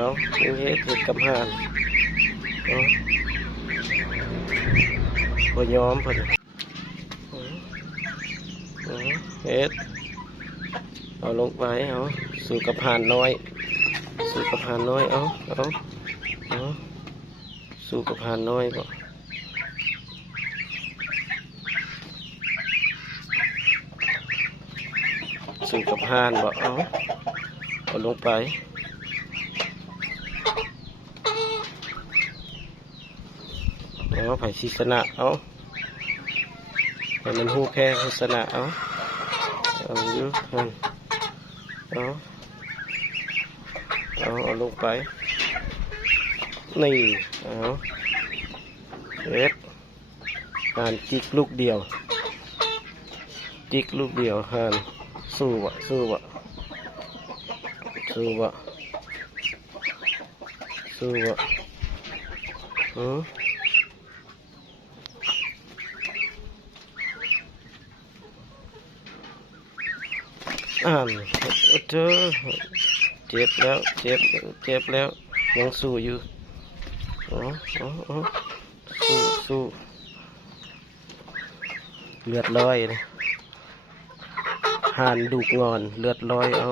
นี่เฮ็ดกับห่านพอยอมพอดีเฮ็ดเอาลงไปเอาสู่กับห่านน้อยสู่กับห่านน้อยเอาสู่กับห่านน้อยบ่สู่กับห่านบ่เอาลงไปเอาไผ่ศิษณะเอาให้มันหูแค่ศิษณะเอาอยู่เอาลงไปนี่เอ็ดห่านจิกลูกเดียวห่านสู้วะเธอเจ็บแล้วยังสู้อยู่สู้เลือดลอยเลยห่านดุกงอนเลือดลอยเอา